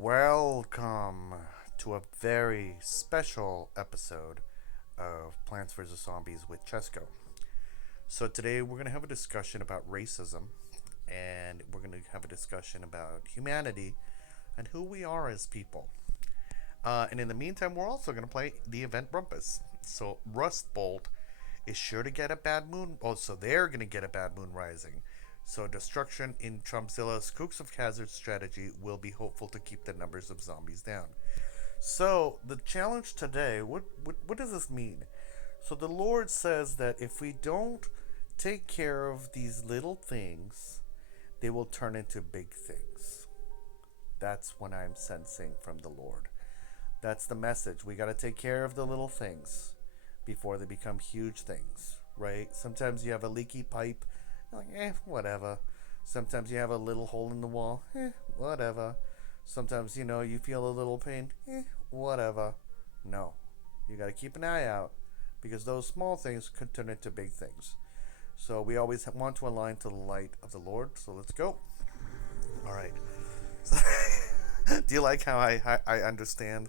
Welcome to a very special episode of Plants vs. Zombies with Chesco. So, today we're going to have a discussion about racism and we're going to have a discussion about humanity and who we are as people. And in the meantime, we're also going to play the event Rumpus. So, Rust Bolt is sure to get a bad moon. Oh, so they're going to get a bad moon rising. So destruction in Trumpzilla's Kooks of Hazard strategy will be hopeful to keep the numbers of zombies down. So the challenge today, what does this mean? So the Lord says that if we don't take care of these little things, they will turn into big things. That's what I'm sensing from the Lord. That's the message. We got to take care of the little things before they become huge things, right? Sometimes you have a leaky pipe, like, whatever. Sometimes you have a little hole in the wall, whatever. Sometimes, you feel a little pain, whatever. No, you got to keep an eye out because those small things could turn into big things. So we always want to align to the light of the Lord. So let's go. All right. Do you like how I understand?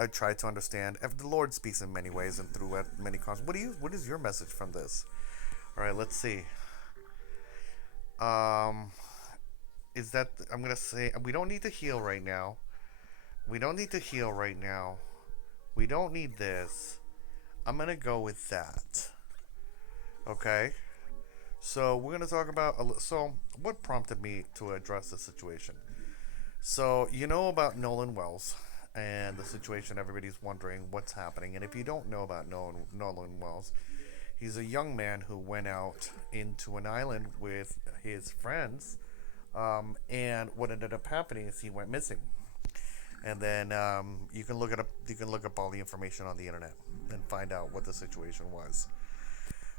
I try to understand. The Lord speaks in many ways and through many concepts. What is your message from this? All right, let's see. Um, is that I'm gonna say we don't need to heal right now. We don't need to heal right now. We don't need this. I'm gonna go with that. Okay. So we're gonna talk about. So what prompted me to address the situation? So you know about Nolan Wells and the situation. Everybody's wondering what's happening. And if you don't know about Nolan Wells, he's a young man who went out into an island with his friends, and what ended up happening is he went missing. And then you can look up all the information on the internet and find out what the situation was.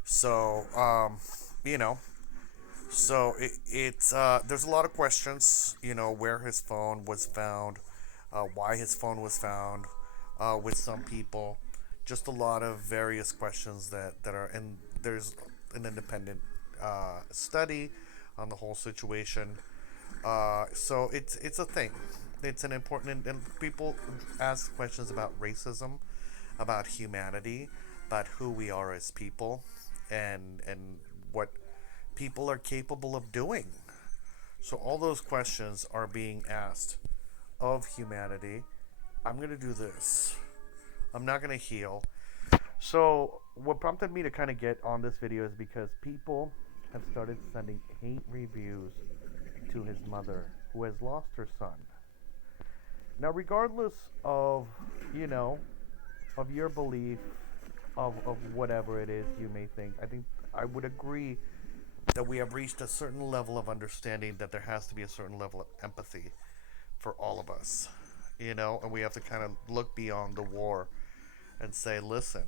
So you know, so it's there's a lot of questions. Where his phone was found, why his phone was found, with some people. Just a lot of various questions that are, and there's an independent study on the whole situation. So it's a thing. It's an important, and people ask questions about racism, about humanity, about who we are as people, and what people are capable of doing. So all those questions are being asked of humanity. I'm gonna do this. I'm not gonna heal. So what prompted me to kind of get on this video is because people have started sending hate reviews to his mother, who has lost her son. Now, regardless of you know of your belief of whatever it is you may think, I think I would agree that we have reached a certain level of understanding that there has to be a certain level of empathy for all of us, and we have to kind of look beyond the war and say, listen,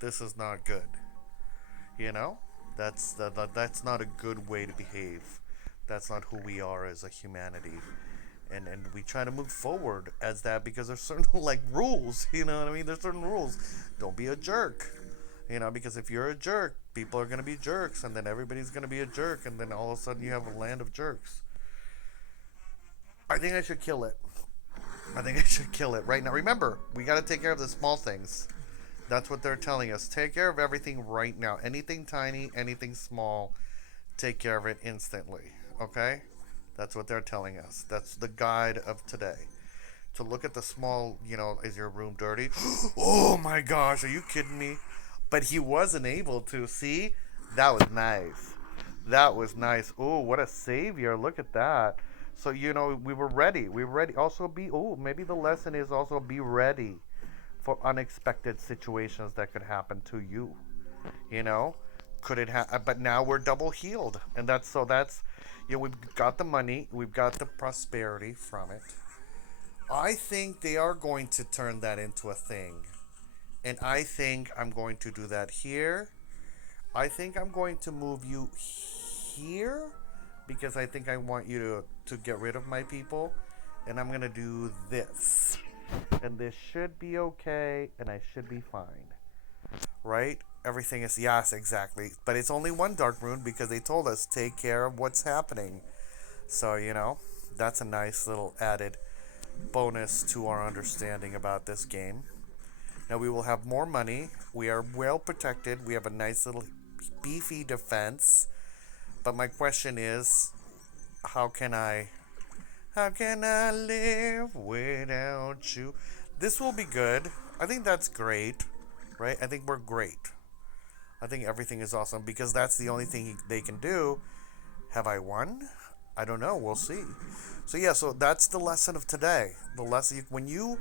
this is not good. You know, that's not a good way to behave. That's not who we are as a humanity. And we try to move forward as that because there's certain like rules, you know what I mean? There's certain rules. Don't be a jerk. Because if you're a jerk, people are gonna be jerks, and then everybody's gonna be a jerk, and then all of a sudden you have a land of jerks. I think I should kill it. I think I should kill it right now. Remember, we gotta take care of the small things. That's what they're telling us. Take care of everything right now. Anything tiny, anything small, take care of it instantly. Okay? That's what they're telling us. That's the guide of today. To look at the small, is your room dirty? Oh my gosh, are you kidding me? But he wasn't able to. See? That was nice. That was nice. Oh, what a savior. Look at that. So, we were ready. We were ready. Also, maybe the lesson is also be ready for unexpected situations that could happen to you. You know? Could it but now we're double healed. And that's we've got the money, we've got the prosperity from it. I think they are going to turn that into a thing. And I think I'm going to do that here. I think I'm going to move you here because I think I want you to get rid of my people. And I'm going to do this. And this should be okay, and I should be fine. Right? Everything is, yes, exactly. But it's only one dark rune because they told us take care of what's happening. So, that's a nice little added bonus to our understanding about this game. Now we will have more money. We are well protected. We have a nice little beefy defense. But my question is, how can I how can I live without you? This will be good. I think that's great, right? I think we're great. I think everything is awesome because that's the only thing they can do. Have I won? I don't know. We'll see. So yeah, so that's the lesson of today. The lesson when you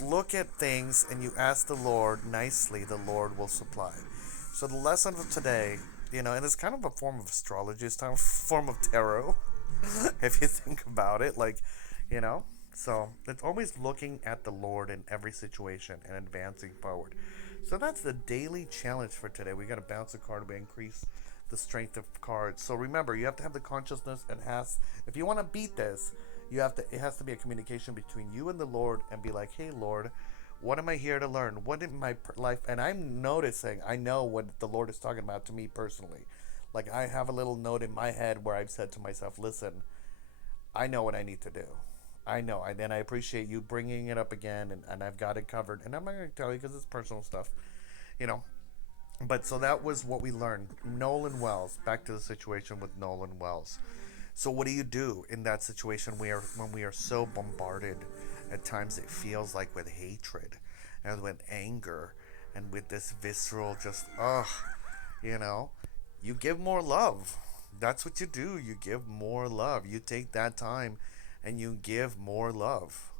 look at things and you ask the Lord nicely, the Lord will supply. So the lesson of today, and it's kind of a form of astrology, it's kind of a form of tarot, if you think about it, you know. So it's always looking at the Lord in every situation and advancing forward. So that's the daily challenge for today. We got to bounce a card to increase the strength of cards. So remember, you have to have the consciousness and if you want to beat this, it has to be a communication between you and the Lord and be like, hey Lord, what am I here to learn? What in my life? And I'm noticing, I know what the Lord is talking about to me personally. Like I have a little note in my head where I've said to myself, listen, I know what I need to do. I know, and I appreciate you bringing it up again, and I've got it covered. And I'm not going to tell you because it's personal stuff, you know. But so that was what we learned. Nolan Wells, back to the situation with Nolan Wells. So what do you do in that situation when we are so bombarded? At times it feels like with hatred and with anger and with this visceral just you know, you give more love. That's what you do. You give more love. You take that time and you give more love.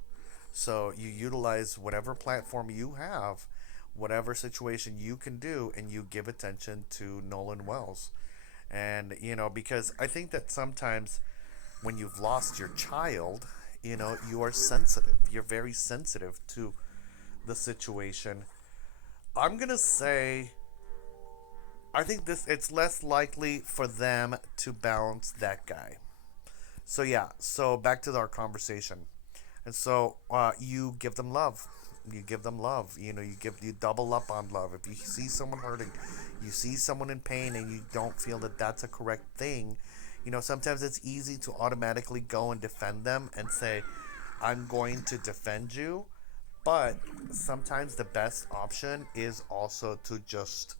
So you utilize whatever platform you have, whatever situation you can do, and you give attention to Nolan Wells. And, because I think that sometimes when you've lost your child, you are sensitive. You're very sensitive to the situation. I'm going to say, I think it's less likely for them to bounce that guy. So, yeah, so back to our conversation. And so you give them love. You give them love. You double up on love. If you see someone hurting, you see someone in pain, and you don't feel that that's a correct thing, sometimes it's easy to automatically go and defend them and say, I'm going to defend you. But sometimes the best option is also to just,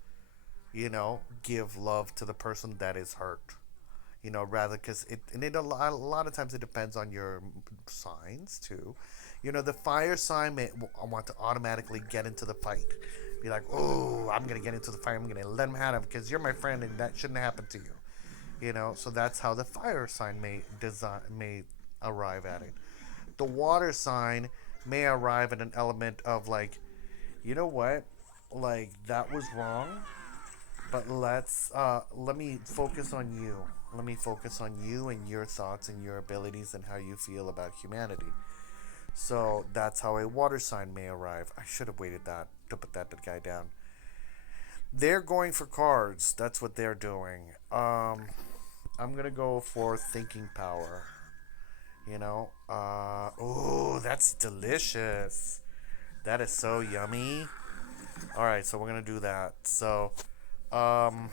give love to the person that is hurt. Rather because a lot of times it depends on your signs too. The fire sign may want to automatically get into the fight, be like, oh, I'm gonna get into the fight, I'm gonna let him have it because you're my friend and that shouldn't happen to you. So that's how the fire sign may arrive at it. The water sign may arrive at an element of like, you know what, like that was wrong, but let me focus on you. Let me focus on you and your thoughts and your abilities and how you feel about humanity. So that's how a water sign may arrive. I should have waited that to put that guy down. They're going for cards. That's what they're doing. I'm gonna go for thinking power. Oh, that's delicious. That is so yummy. All right, so we're gonna do that. So, um,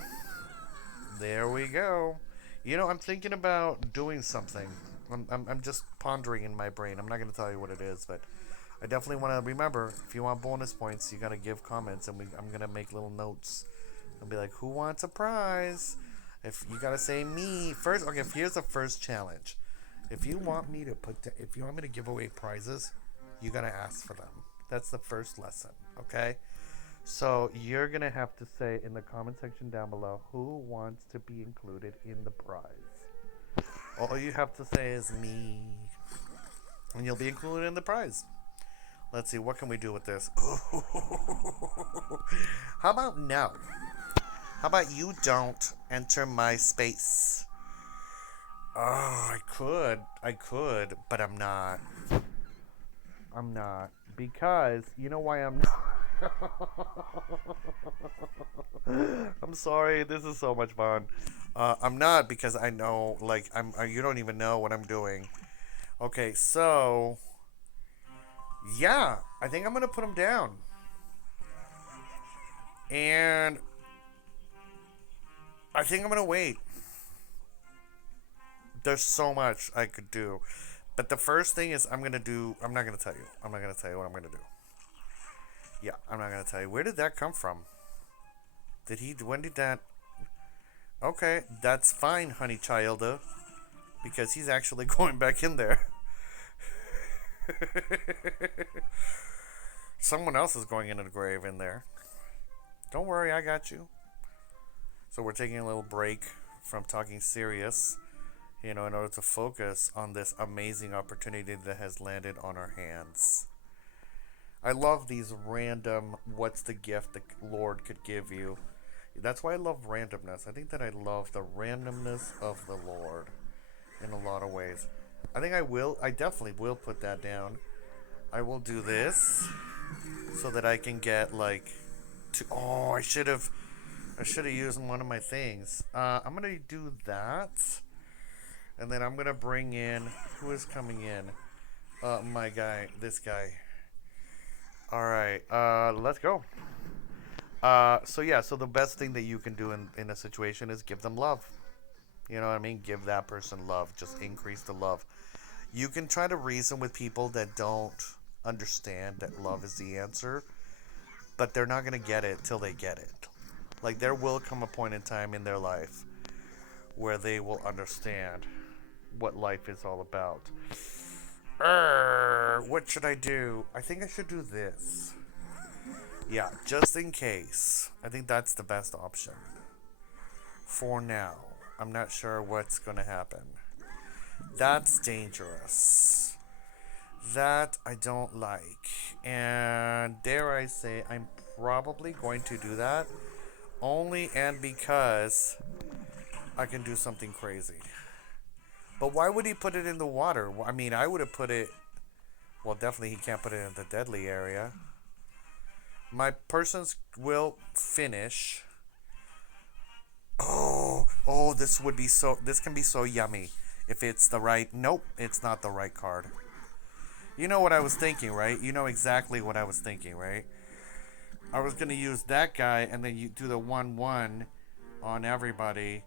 there we go. I'm thinking about doing something. I'm just pondering in my brain. I'm not going to tell you what it is, but I definitely want to remember, if you want bonus points, you got to give comments, and I'm going to make little notes. I'll be like, who wants a prize? If you got to say me first. Okay, here's the first challenge. If you want me to give away prizes, you got to ask for them. That's the first lesson, okay? So you're going to have to say in the comment section down below who wants to be included in the prize. All you have to say is me, and you'll be included in the prize. Let's see, what can we do with this? How about no? How about you don't enter my space? Oh, I could, but I'm not. I'm not. Because, you know why I'm not? I'm sorry. This is so much fun. I'm not because I know, like, you don't even know what I'm doing. Okay, so yeah, I think I'm gonna put him down, and I think I'm gonna wait. There's so much I could do, But the first thing is I'm gonna do. I'm not gonna tell you. I'm not gonna tell you what I'm gonna do. Yeah, I'm not gonna tell you. Where did that come from? Did he? When did that? Okay, that's fine, honey childa, because he's actually going back in there. Someone else is going into the grave in there. Don't worry, I got you. So we're taking a little break from talking serious, in order to focus on this amazing opportunity that has landed on our hands. I love these random, what's the gift the Lord could give you? That's why I love randomness. I think that I love the randomness of the Lord in a lot of ways. I definitely will put that down. I will do this so that I can get like oh, I should have used one of my things. I'm gonna do that, and then I'm gonna bring in who is coming in. My guy, this guy. All right, let's go. So yeah, so the best thing that you can do in a situation is give them love. You know what I mean? Give that person love. Just increase the love. You can try to reason with people that don't understand that love is the answer, but they're not gonna get it till they get it. Like there will come a point in time in their life where they will understand what life is all about. What should I do? I think I should do this. Yeah, just in case. I think that's the best option. For now. I'm not sure what's going to happen. That's dangerous. That I don't like. And dare I say, I'm probably going to do that only and because I can do something crazy. But why would he put it in the water? I mean, I would have put it. Well, definitely he can't put it in the deadly area. My persons will finish. Oh, this would be so. This can be so yummy if it's the right. Nope, it's not the right card. You know what I was thinking, right? You know exactly what I was thinking, right? I was gonna use that guy and then you do the 1-1 on everybody.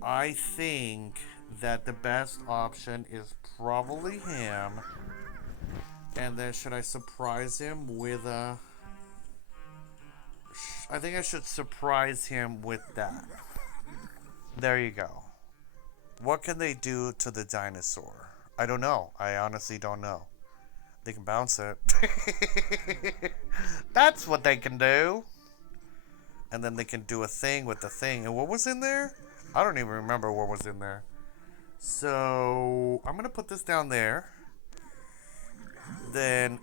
I think that the best option is probably him. And then should I surprise him with a... I think I should surprise him with that. There you go. What can they do to the dinosaur? I don't know. I honestly don't know. They can bounce it. That's what they can do. And then they can do a thing with the thing. And what was in there? I don't even remember what was in there. So I'm going to put this down there. Then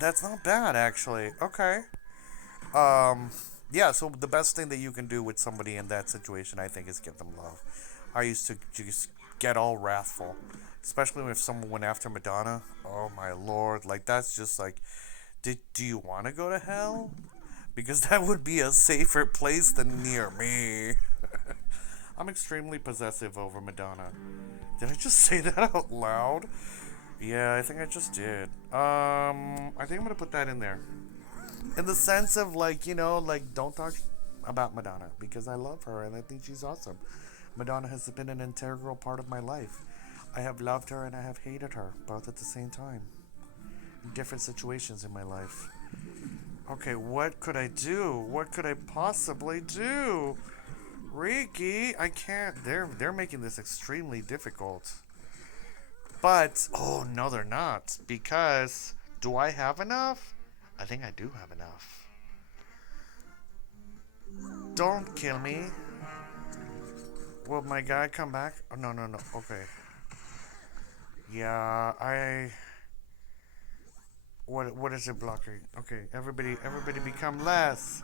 that's not bad, actually. Okay. Yeah, so the best thing that you can do with somebody in that situation, I think, is give them love. I used to just get all wrathful, especially if someone went after Madonna. Oh my lord, like that's just like, do you want to go to hell? Because that would be a safer place than near me. I'm extremely possessive over Madonna. Did I just say that out loud? Yeah, I think I just did. I think I'm gonna put that in there. In the sense of like, like don't talk about Madonna because I love her and I think she's awesome. Madonna has been an integral part of my life. I have loved her and I have hated her both at the same time. In different situations in my life. Okay, what could I do? What could I possibly do? Ricky, I can't. They're making this extremely difficult. But oh no, they're not, because do I have enough? I think I do have enough. Don't kill me. Will my guy come back? Oh, no. Okay. Yeah, What is it blocking? Okay, everybody become less.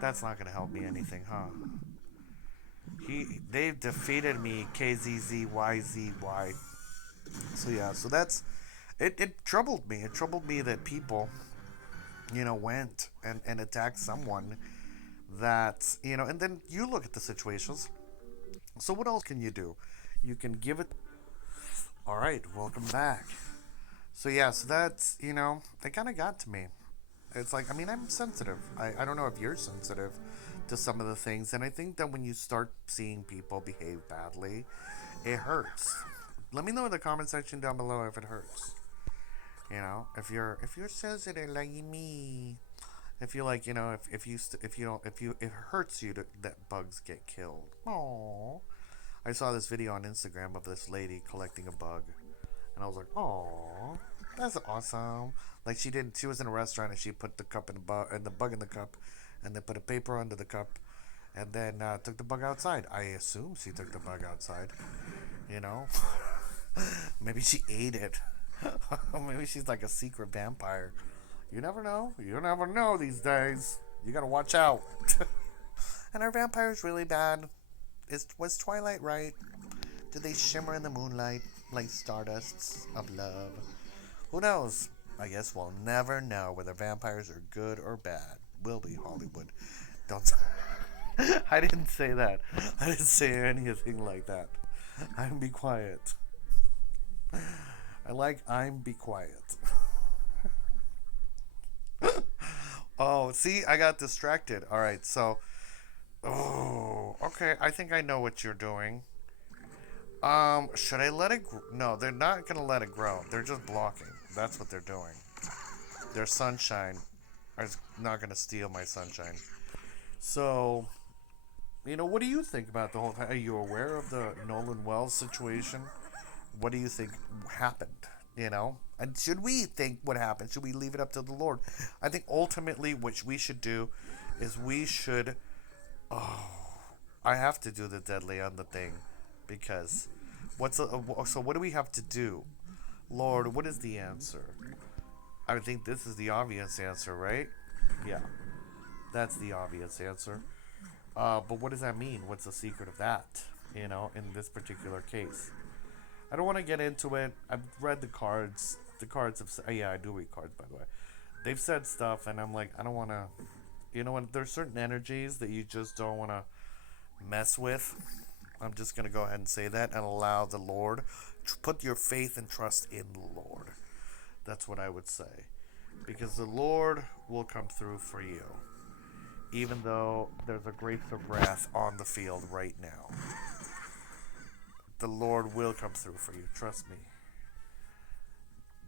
That's not gonna help me anything, huh? They've defeated me, KZZYZY. So yeah, so that's it troubled me. It troubled me that people, went and attacked someone that, and then you look at the situations. So what else can you do? You can give it. All right, welcome back. So yeah, so that's, they kind of got to me. It's like, I mean, I'm sensitive. I don't know if you're sensitive to some of the things. And I think that when you start seeing people behave badly, it hurts. Let me know in the comment section down below if it hurts. You know, if you're sensitive like me, if you like, you know, if you don't, if you it hurts you that bugs get killed. Aww. I saw this video on Instagram of this lady collecting a bug, and I was like, aww, that's awesome. Like she was in a restaurant and she put the cup in the bug in the cup, and then put a paper under the cup, and then took the bug outside. I assume she took the bug outside. You know, maybe she ate it. Maybe she's like a secret vampire. You never know. You never know these days. You gotta watch out. And are vampires really bad? Was Twilight right? Did they shimmer in the moonlight like stardusts of love? Who knows? I guess we'll never know whether vampires are good or bad. Will we, Hollywood? Don't. I didn't say that. I didn't say anything like that. I'm be quiet. I'm be quiet. Oh, see, I got distracted. All right, so. Oh, okay. I think I know what you're doing. Should I let it? No, they're not gonna let it grow. They're just blocking. That's what they're doing. Their sunshine is not gonna steal my sunshine. So, you know, what do you think about the whole thing? Are you aware of the Nolan Wells situation? What do you think happened? You know, and should we think what happened? Should we leave it up to the Lord? I think ultimately, what we should do is we should. Oh, I have to do the deadly on the thing because so what do we have to do? Lord, what is the answer? I think this is the obvious answer, right? Yeah, that's the obvious answer. But what does that mean? What's the secret of that? You know, in this particular case, I don't want to get into it. I've read the cards. The cards have. Yeah, I do read cards, by the way. They've said stuff, and I'm like, I don't want to. You know what? There's certain energies that you just don't want to mess with. I'm just going to go ahead and say that and allow the Lord. Put your faith and trust in the Lord. That's what I would say. Because the Lord will come through for you. Even though there's a grace of wrath on the field right now. The Lord will come through for you. Trust me.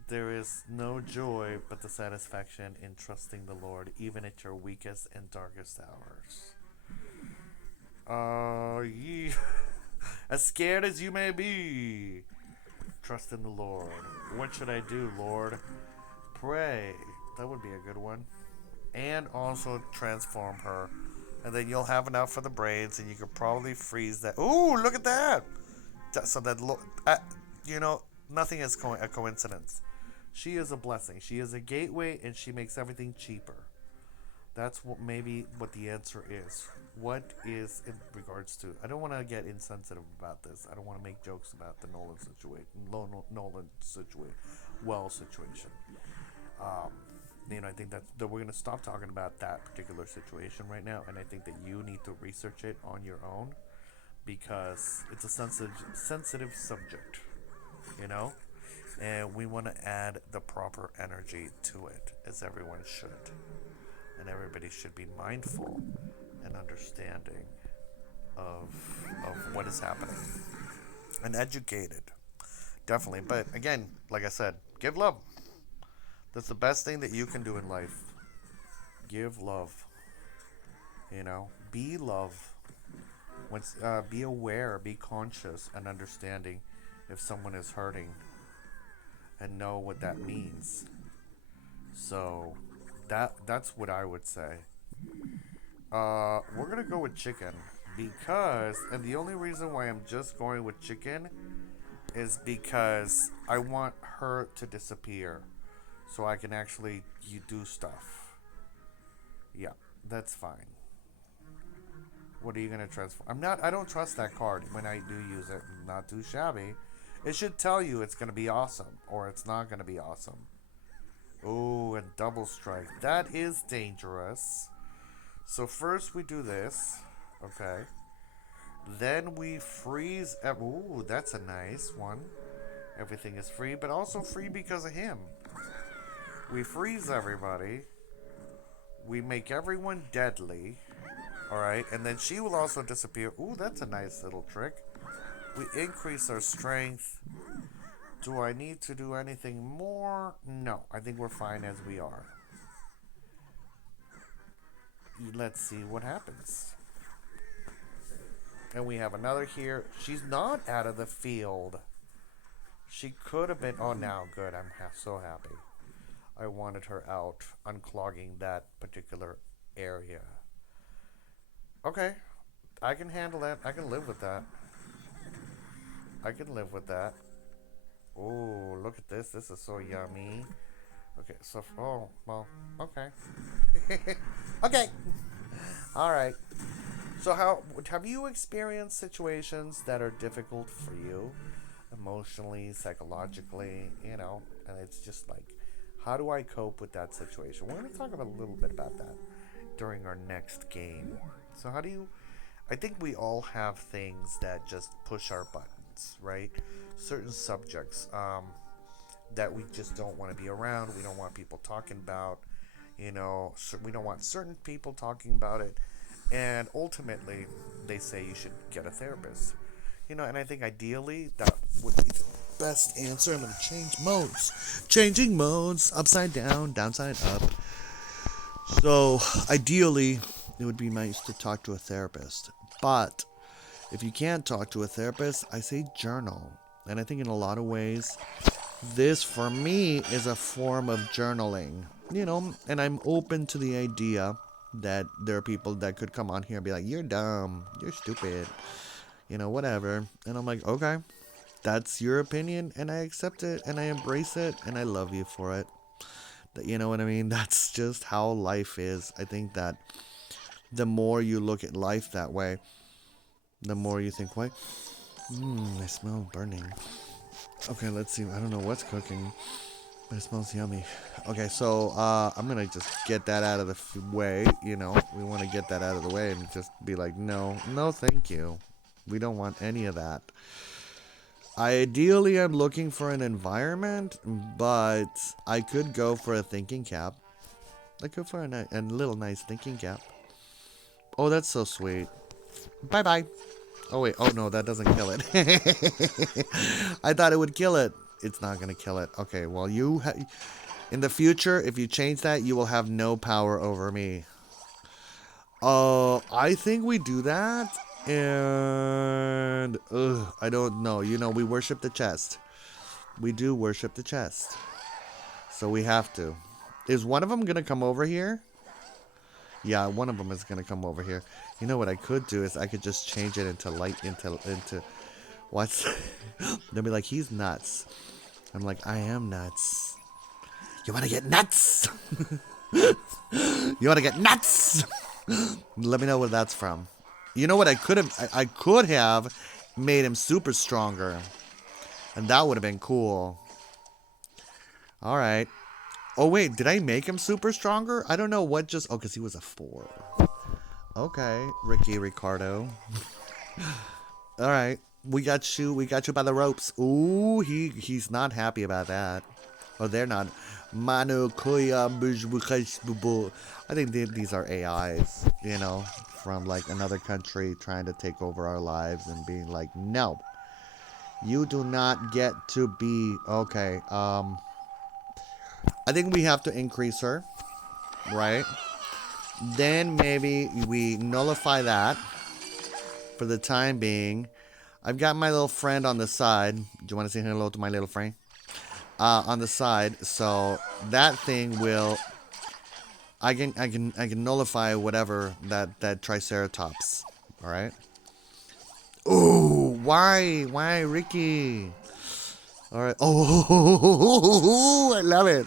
There is no joy but the satisfaction in trusting the Lord, even at your weakest and darkest hours. As scared as you may be, trust in the Lord. What should I do, Lord? Pray. That would be a good one. And also transform her. And then you'll have enough for the braids, and you could probably freeze that. Ooh, look at that! So that, you know, nothing is a coincidence. She is a blessing. She is a gateway, and she makes everything cheaper. That's what the answer is. What is in regards to? I don't want to get insensitive about this. I don't want to make jokes about the Nolan situation, Wells situation. You know, I think that we're going to stop talking about that particular situation right now, and I think that you need to research it on your own because it's a sensitive subject. You know. And we want to add the proper energy to it, as everyone should. And everybody should be mindful and understanding of what is happening. And educated. Definitely. But again, like I said, give love. That's the best thing that you can do in life. Give love. You know, be love. Be aware, be conscious, and understanding if someone is hurting. And know what that means. So that's what I would say. We're gonna go with chicken because, and the only reason why I'm just going with chicken is because I want her to disappear, so I can actually do stuff. Yeah, that's fine. What are you gonna transform? I don't trust that card when I do use it. Not too shabby. It should tell you it's going to be awesome, or it's not going to be awesome. Ooh, and double strike. That is dangerous. So first we do this. Okay. Then we freeze. Ooh, that's a nice one. Everything is free, but also free because of him. We freeze everybody. We make everyone deadly. Alright, and then she will also disappear. Ooh, that's a nice little trick. We increase our strength. Do I need to do anything more? No, I think we're fine as we are. Let's see what happens. And we have another here. She's not out of the field. She could have been. Oh, now, good. I'm so happy. I wanted her out, unclogging that particular area. Okay, I can handle that. I can live with that. I can live with that. Oh, look at this. This is so yummy. Okay, so, oh, well, okay. Okay. All right. So, how have you experienced situations that are difficult for you, emotionally, psychologically, and it's just like, how do I cope with that situation? We're going to talk about a little bit about that during our next game. So, how do you I think we all have things that just push our buttons, right? Certain subjects that we just don't want to be around. We don't want people talking about. We don't want certain people talking about it. And ultimately, they say you should get a therapist. And I think ideally that would be the best answer. I'm going to change modes. Changing modes, upside down, downside up. So, ideally, it would be nice to talk to a therapist. But if you can't talk to a therapist, I say journal. And I think in a lot of ways, this for me is a form of journaling. And I'm open to the idea that there are people that could come on here and be like, you're dumb, you're stupid, whatever. And I'm like, okay, that's your opinion, and I accept it, and I embrace it, and I love you for it. You know what I mean? That's just how life is. I think that the more you look at life that way, the more you think, wait, I smell burning. Okay, let's see. I don't know what's cooking, but it smells yummy. Okay, so I'm going to just get that out of the way, We want to get that out of the way and just be like, no, thank you. We don't want any of that. Ideally, I'm looking for an environment, but I could go for a thinking cap. I could for a little nice thinking cap. Oh, that's so sweet. Bye-bye. Oh, wait. Oh, no, that doesn't kill it. I thought it would kill it. It's not going to kill it. Okay, well, in the future, if you change that, you will have no power over me. I think we do that. And I don't know. We worship the chest. We do worship the chest. So we have to. Is one of them going to come over here? Yeah, one of them is going to come over here. You know what I could do is I could just change it into light, into what's... They'll be like, he's nuts. I'm like, I am nuts. You want to get nuts? You want to get nuts? Let me know where that's from. You know what I could have? I could have made him super stronger. And that would have been cool. All right. Oh, wait. Did I make him super stronger? I don't know what just... Oh, because he was a 4. Okay. Ricardo. All right. We got you. We got you by the ropes. Ooh, he's not happy about that. Oh, they're not. I think these are AIs, from like another country trying to take over our lives and being like, no, you do not get to be okay. I think we have to increase her, right? Then maybe we nullify that for the time being. I've got my little friend on the side. Do you want to say hello to my little friend? On the side, so that thing will. I can nullify whatever that Triceratops. All right. Ooh, why, Ricky? All right. Oh, I love it.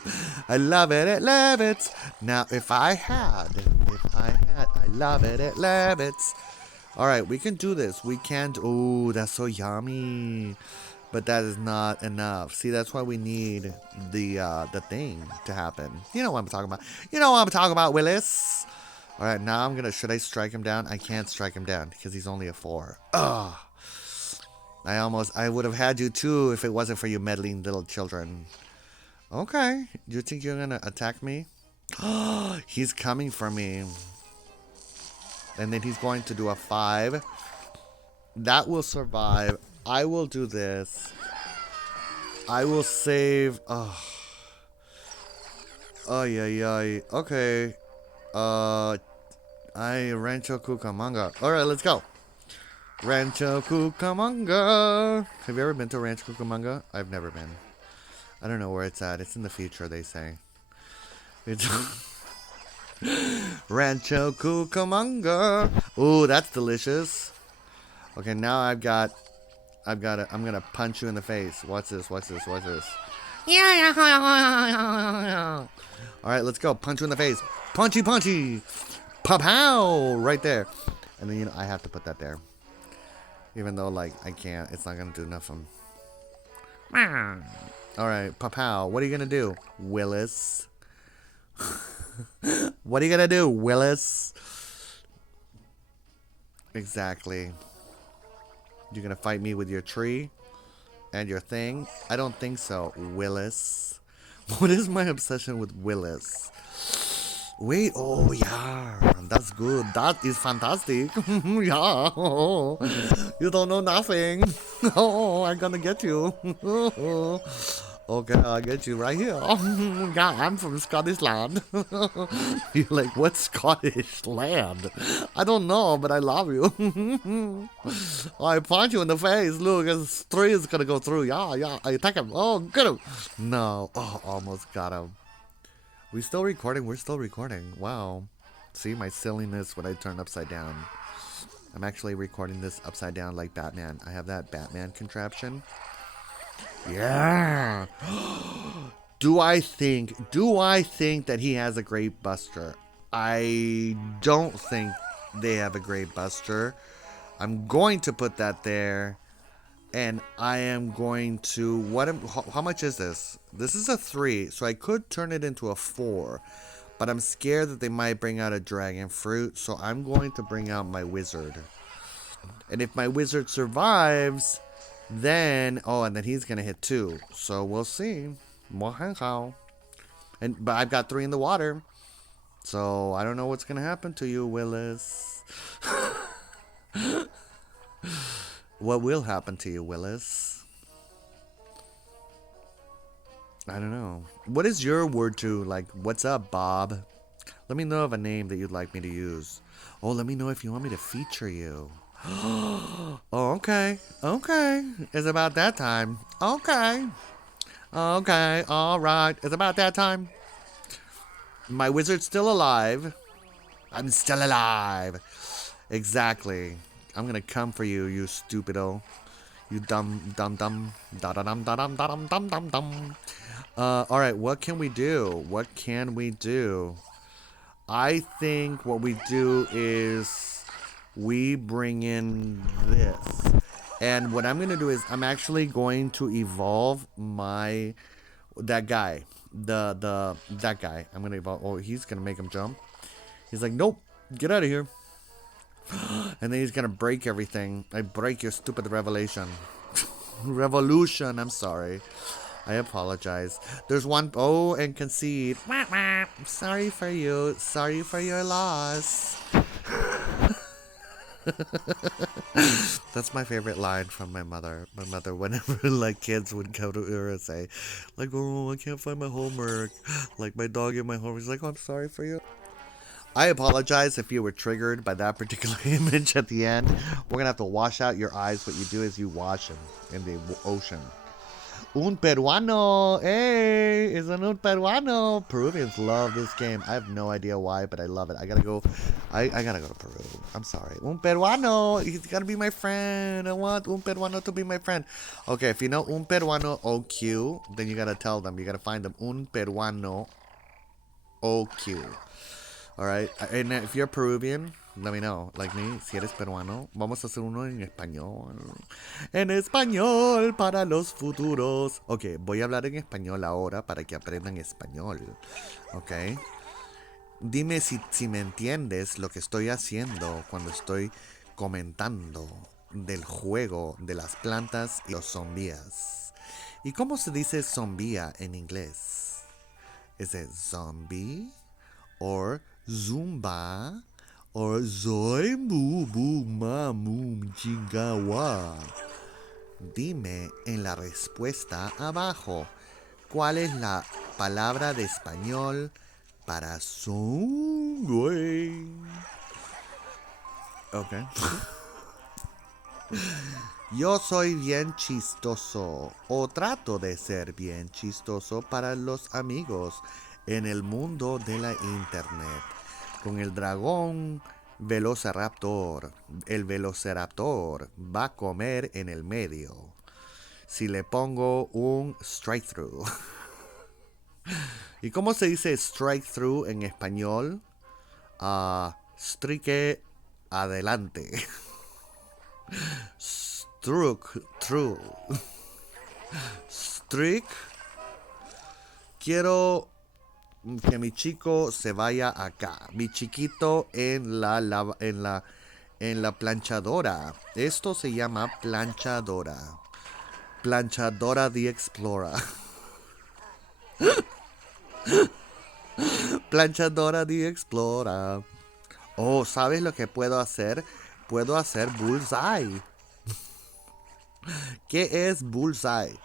I love it. I love it. Now, I love it. I love it. All right, we can do this. We can. Oh, that's so yummy. But that is not enough. See, that's why we need the thing to happen. You know what I'm talking about. You know what I'm talking about, Willis. All right, now I'm gonna. Should I strike him down? I can't strike him down because he's only a 4. Ugh. I would have had you too if it wasn't for you meddling little children. Okay, you think you're gonna attack me? He's coming for me. And then he's going to do a 5. That will survive. I will do this. I will save. Oh, ay, ay, ay. Okay. Rancho Cucamonga. All right, let's go. Rancho Cucamonga. Have you ever been to Rancho Cucamonga? I've never been. I don't know where it's at. It's in the future, they say. It's Rancho Cucamonga. Ooh, that's delicious. Okay, now I'm gonna punch you in the face. Watch this, watch this, watch this. Yeah. All right, let's go. Punch you in the face. Punchy, punchy. Pow, right there. And then, I have to put that there. Even though, like, I can't. It's not gonna do nothing. All right, pow. What are you gonna do, Willis? What are you gonna do, Willis? Exactly. You're gonna fight me with your tree and your thing? I don't think so, Willis. What is my obsession with Willis? Wait, oh yeah, that's good. That is fantastic. Yeah, you don't know nothing. Oh, I'm gonna get you. Okay, I'll get you right here. Yeah, I'm from Scottish land. You're like, what Scottish land? I don't know, but I love you. I punch you in the face. Look, a tree is gonna go through. Yeah, I attack him. Oh, get him. No, oh, almost got him. We still recording? We're still recording. Wow. See my silliness when I turn upside down. I'm actually recording this upside down like Batman. I have that Batman contraption. Yeah. Do I think that he has a great buster? I don't think they have a great buster. I'm going to put that there. And I am going to, how much is this? This is a 3, so I could turn it into a 4. But I'm scared that they might bring out a dragon fruit, so I'm going to bring out my wizard. And if my wizard survives, then, and then he's going to hit 2. So we'll see. But I've got 3 in the water. So I don't know what's going to happen to you, Willis. What will happen to you, Willis? I don't know. What is your word to, like, what's up, Bob? Let me know of a name that you'd like me to use. Oh, let me know if you want me to feature you. Oh, okay. Okay. It's about that time. Okay. Okay. All right. It's about that time. My wizard's still alive. I'm still alive. Exactly. I'm gonna come for you, you stupido. You dumb. Alright, what can we do? What can we do? I think what we do is we bring in this. And what I'm gonna do is I'm actually going to evolve that guy. That guy. I'm gonna evolve. Oh, he's gonna make him jump. He's like, nope, get out of here. And then he's gonna break everything. I break your stupid revelation. Revolution, I'm sorry. I apologize. There's one. Oh, and concede. Sorry for you. Sorry for your loss. That's my favorite line from my mother. My mother, whenever like kids would go to her and say, like, oh, I can't find my homework. Like my dog in my homework. He's like, oh, I'm sorry for you. I apologize if you were triggered by that particular image at the end. We're going to have to wash out your eyes. What you do is you wash them in the ocean. Un peruano. Hey, isn't un peruano? Peruvians love this game. I have no idea why, but I love it. I gotta go. I gotta go to Peru. I'm sorry. Un peruano. He's gotta be my friend. I want un peruano to be my friend. Okay, if you know un peruano OQ, then you gotta tell them. You gotta find them. Un peruano OQ. Alright, and if you're Peruvian, let me know. Like me, si eres peruano, vamos a hacer uno en español. En español para los futuros. Ok, voy a hablar en español ahora para que aprendan español. Ok. Dime si me entiendes lo que estoy haciendo cuando estoy comentando del juego de las plantas y los zombies. ¿Y cómo se dice zombie en inglés? ¿Es it zombie? Or Zumba, or Zoy Boo Boo Ma Moom Jingawa. Dime en la respuesta abajo cuál es la palabra de español para sangre. Ok. Yo soy bien chistoso o trato de ser bien chistoso para los amigos en el mundo de la internet. Con el dragón velociraptor, el velociraptor va a comer en el medio. Si le pongo un strike through. ¿Y cómo se dice strike through en español? Strike adelante. Struck through. Strick. Quiero que mi chico se vaya acá. Mi chiquito en la planchadora. Esto se llama planchadora. Planchadora the Explorer. Planchadora the Explorer. Oh, ¿sabes lo que puedo hacer? Puedo hacer bullseye. ¿Qué es bullseye?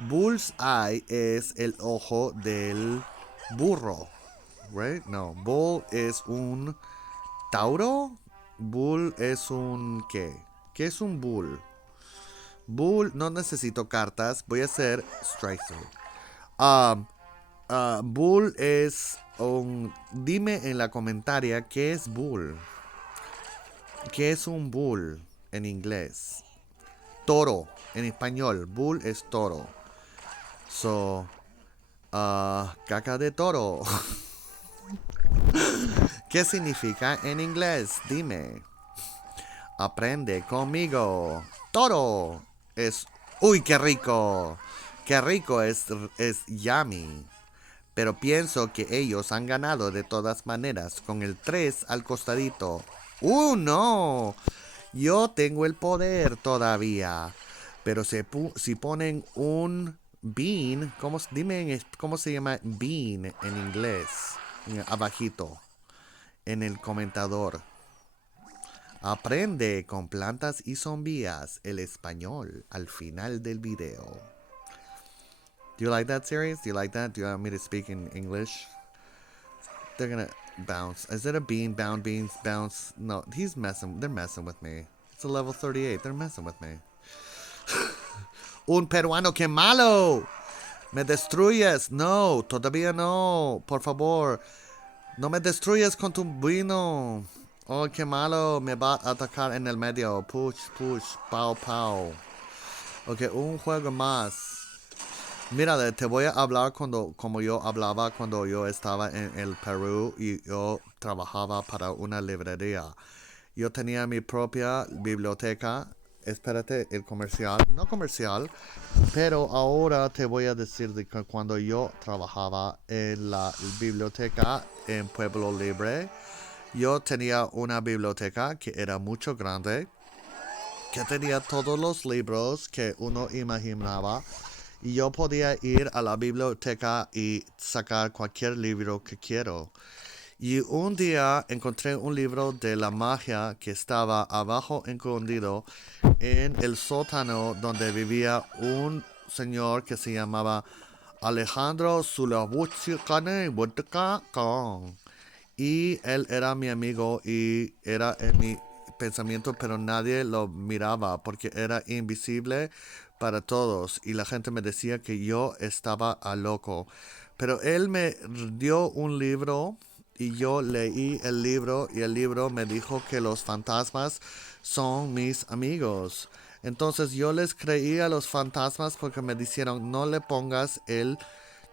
Bullseye es el ojo del burro. Right? No, bull es un tauro. Bull es un ¿qué? ¿Qué es un bull? Bull, no necesito cartas. Voy a hacer strike through. Bull es un... Dime en la comentaria qué es bull. ¿Qué es un bull en inglés? Toro en español. Bull es toro. So, caca de toro. ¿Qué significa en inglés? Dime. Aprende conmigo. Toro es... ¡Uy, qué rico! ¡Qué rico es yummy! Pero pienso que ellos han ganado de todas maneras con el 3 al costadito. No! Yo tengo el poder todavía. Pero si ponen un bean, dime cómo se llama bean en inglés. Abajito, en el comentador. Aprende con plantas y zombies el español al final del video. Do you like that series? Do you like that? Do you want me to speak in English? They're gonna bounce. Is it a bean? Bound beans? Bounce? No, they're messing with me. It's a level 38. They're messing with me. Un peruano, qué malo. Me destruyes. No, todavía no. Por favor. No me destruyes con tu vino. Oh, qué malo. Me va a atacar en el medio. Push, push. Pow, pow. Ok, un juego más. Mira, te voy a hablar como yo hablaba cuando yo estaba en el Perú y yo trabajaba para una librería. Yo tenía mi propia biblioteca. Espérate, el comercial. No comercial, pero ahora te voy a decir de que cuando yo trabajaba en la biblioteca en Pueblo Libre, yo tenía una biblioteca que era mucho grande, que tenía todos los libros que uno imaginaba. Y yo podía ir a la biblioteca y sacar cualquier libro que quiero. Y un día encontré un libro de la magia que estaba abajo escondido en el sótano donde vivía un señor que se llamaba Alejandro Sulavuchikane. Y él era mi amigo y era en mi pensamiento, pero nadie lo miraba porque era invisible para todos y la gente me decía que yo estaba a loco. Pero él me dio un libro y yo leí el libro y el libro me dijo que los fantasmas son mis amigos. Entonces yo les creí a los fantasmas porque me dijeron no le pongas el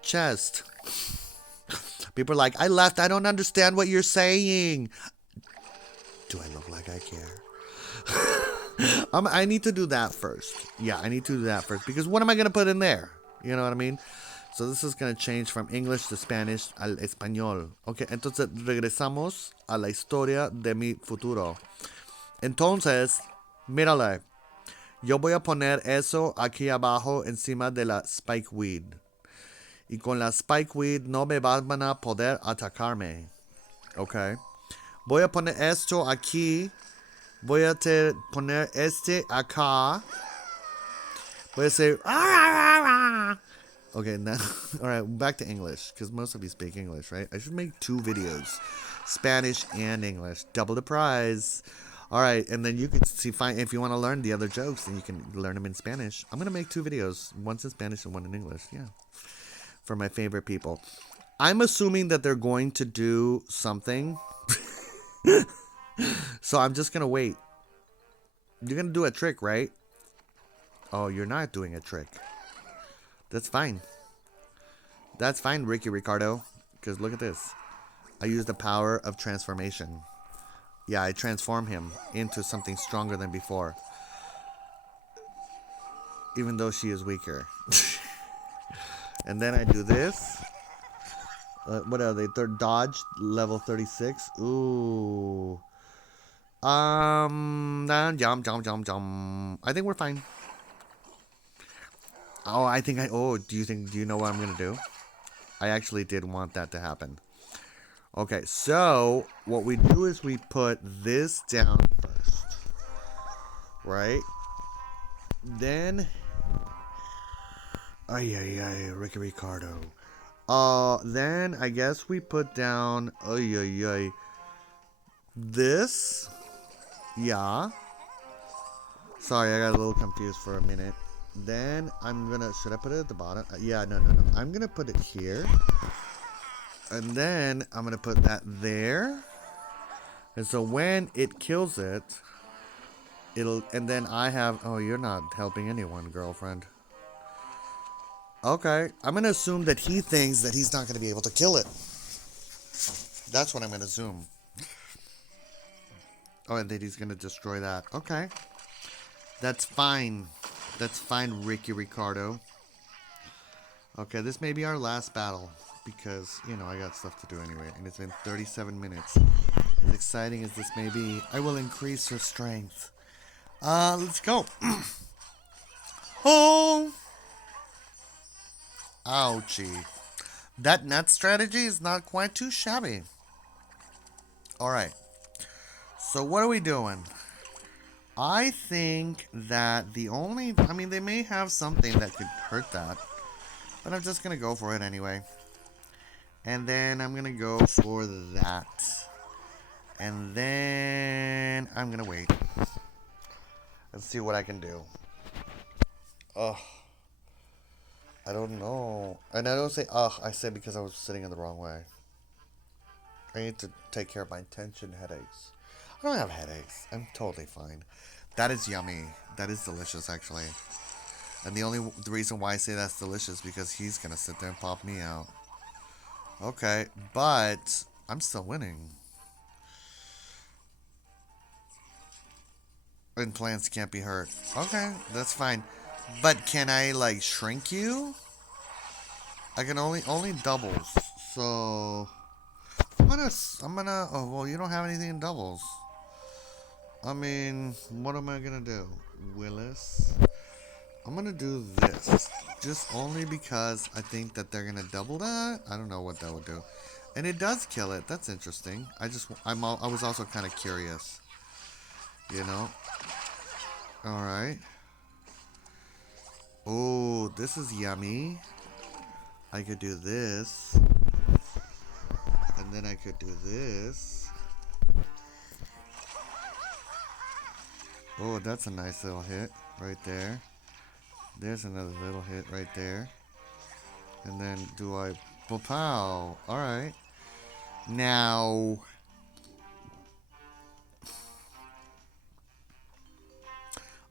chest. People are like, I left, I don't understand what you're saying. Do I look like I care? I need to do that first. Yeah, I need to do that first. Because what am I going to put in there? You know what I mean? So this is going to change from English to Spanish al español. Ok, entonces regresamos a la historia de mi futuro. Entonces, mírale. Yo voy a poner eso aquí abajo encima de la spike weed. Y con la spike weed no me van a poder atacarme. Ok. Voy a poner esto aquí. Voy a poner este acá. Where they say, "Ah, ah, ah." Okay, now, all right, back to English, because most of you speak English, right? I should make 2 videos, Spanish and English, double the prize. All right, and then you can see, fine, if you want to learn the other jokes, then you can learn them in Spanish. I'm gonna make 2 videos, one in Spanish and one in English. Yeah, for my favorite people. I'm assuming that they're going to do something, so I'm just gonna wait. You're gonna do a trick, right? Oh, you're not doing a trick. That's fine. That's fine, Ricky Ricardo. Because look at this. I use the power of transformation. Yeah, I transform him into something stronger than before. Even though she is weaker. And then I do this. What are they? Third dodge level 36. Ooh. Jump, jump, jump, jump. I think we're fine. Oh, I think I. Oh, do you know what I'm gonna do? I actually did want that to happen. Okay, so what we do is we put this down first, right? Then, ay, Ricky Ricardo. Then I guess we put down, this. Yeah. Sorry, I got a little confused for a minute. Then I'm gonna, should I put it at the bottom? Yeah, no. I'm gonna put it here. And then I'm gonna put that there. And so when it kills it, and then I have, oh, you're not helping anyone, girlfriend. Okay, I'm gonna assume that he thinks that he's not gonna be able to kill it. That's what I'm gonna assume. Oh, and that he's gonna destroy that. Okay. That's fine. That's fine, Ricky Ricardo. Okay, this may be our last battle. Because, I got stuff to do anyway. And it's been 37 minutes. As exciting as this may be, I will increase your strength. Let's go. Oh! Ouchie. That net strategy is not quite too shabby. Alright. So what are we doing? I think that they may have something that could hurt that. But I'm just going to go for it anyway. And then I'm going to go for that. And then I'm going to wait. And see what I can do. Ugh. I don't know. And I don't say ugh. I say because I was sitting in the wrong way. I need to take care of my tension headaches. I don't have headaches. I'm totally fine. That is yummy. That is delicious, actually. And the reason why I say that's delicious because he's gonna sit there and pop me out. Okay, but I'm still winning. And plants can't be hurt. Okay, that's fine. But can I shrink you? I can only doubles. So I'm gonna. Oh well, you don't have anything in doubles. I mean, what am I gonna do, Willis? I'm gonna do this, just only because I think that they're gonna double that. I don't know what that would do, and it does kill it. That's interesting. I was also kind of curious, All right. Oh, this is yummy. I could do this, and then I could do this. Oh, that's a nice little hit right there. There's another little hit right there. And then do I... Pow! Alright. Now...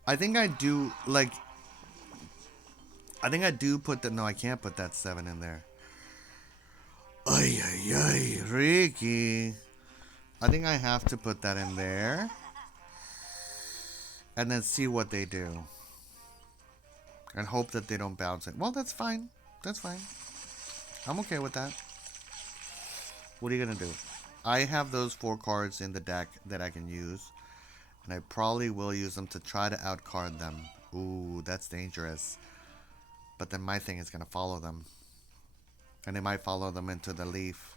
I think I do, I think I do put that... No, I can't put that 7 in there. Ay, Ricky. I think I have to put that in there. And then see what they do. And hope that they don't bounce it. Well, that's fine. That's fine. I'm okay with that. What are you going to do? I have those 4 cards in the deck that I can use. And I probably will use them to try to outcard them. Ooh, that's dangerous. But then my thing is going to follow them. And they might follow them into the leaf.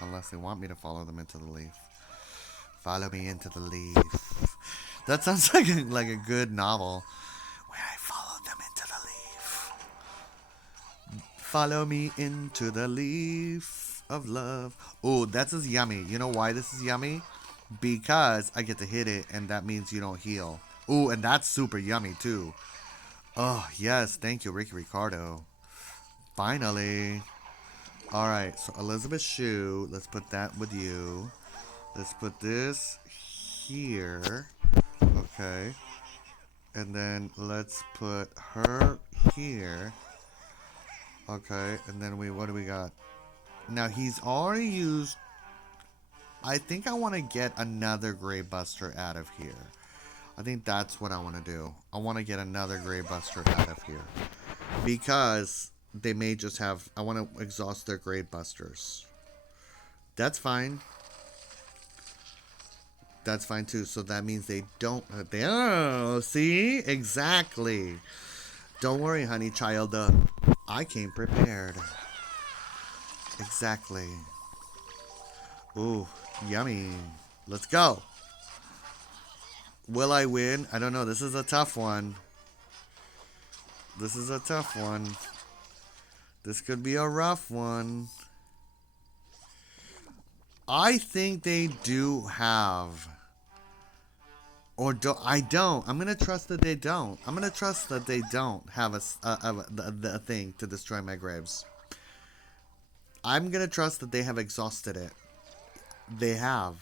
Unless they want me to follow them into the leaf. Follow me into the leaf. That sounds like a good novel. Where I followed them into the leaf. Follow me into the leaf of love. Oh, that's just yummy. You know why this is yummy? Because I get to hit it, and that means you don't heal. Oh, and that's super yummy too. Oh yes, thank you, Ricky Ricardo. Finally. All right, so Elizabeth Shue. Let's put that with you. Let's put this here. Okay. And then let's put her here. Okay. And then what do we got? Now he's already used. I think I want to get another Grey Buster out of here. I think that's what I want to do. I want to get another Grey Buster out of here. Because they may just have. I want to exhaust their Grey Busters. That's fine. That's fine too. So that means they don't. They, oh, see? Exactly. Don't worry, honey child. I came prepared. Exactly. Ooh, yummy. Let's go. Will I win? I don't know. This is a tough one. This is a tough one. This could be a rough one. I think they do have. Or do I don't. I'm gonna trust that they don't. I'm gonna trust that they don't have a thing to destroy my graves. I'm gonna trust that they have exhausted it. They have.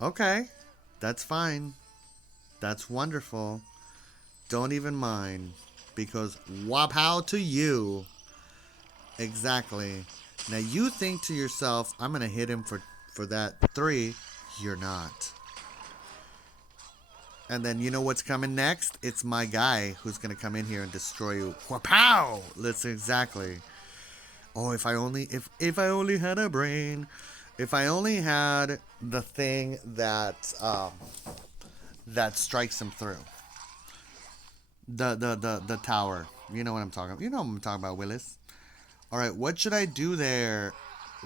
Okay. That's fine. That's wonderful. Don't even mind. Because wapow to you. Exactly. Now you think to yourself, I'm gonna hit him for that 3. You're not. And then you know what's coming next? It's my guy who's gonna come in here and destroy you. Wapow! That's exactly. Oh, if I only had a brain. If I only had the thing that that strikes him through. The tower. You know what I'm talking about. You know what I'm talking about, Willis. Alright, what should I do there?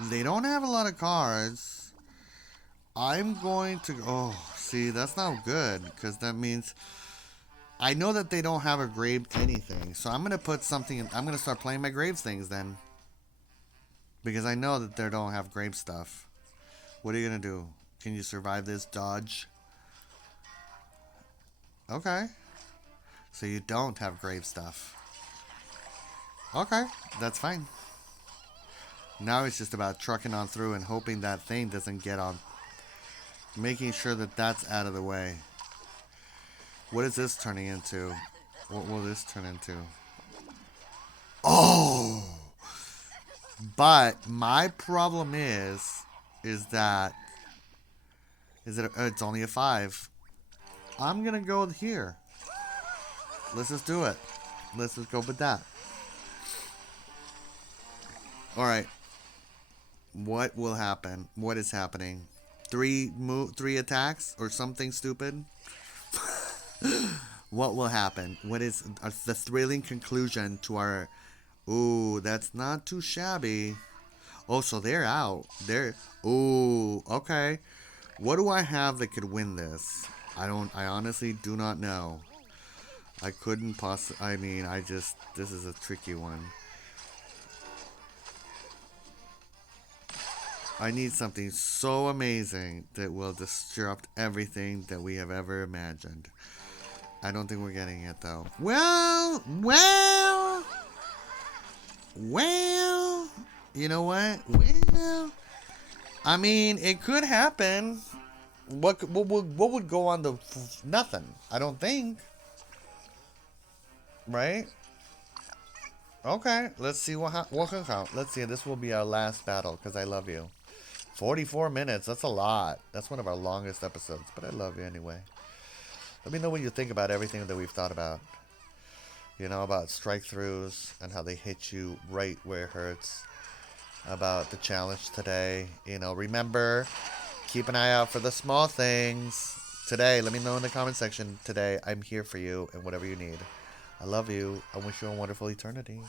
They don't have a lot of cards. I'm going to... Oh, see, that's not good. Because that means... I know that they don't have a grave anything. So I'm going to put something... I'm going to start playing my graves things then. Because I know that they don't have grave stuff. What are you going to do? Can you survive this dodge? Okay. So you don't have grave stuff. Okay, that's fine. Now it's just about trucking on through and hoping that thing doesn't get on. Making sure that that's out of the way. What is this turning into? What will this turn into? Oh! But my problem is that it's only a 5. I'm gonna go here. Let's just do it. Let's just go with that. All right. What will happen? What is happening? 3 attacks or something stupid? What will happen? What is the thrilling conclusion to our... Ooh, that's not too shabby. Oh, so they're out. They're... Ooh, okay. What do I have that could win this? I honestly do not know. I couldn't possibly... I mean, this is a tricky one. I need something so amazing that will disrupt everything that we have ever imagined. I don't think we're getting it, though. Well. You know what? Well. I mean, it could happen. What would go on the... Nothing. I don't think. Right? Okay. Let's see what can count. Let's see. This will be our last battle, because I love you. 44 minutes. That's a lot. That's one of our longest episodes, but I love you anyway. Let me know what you think about everything that we've thought about. You know, about strike-throughs and how they hit you right where it hurts. About the challenge today. You know, remember, keep an eye out for the small things. Today, let me know in the comment section. Today, I'm here for you and whatever you need. I love you. I wish you a wonderful eternity.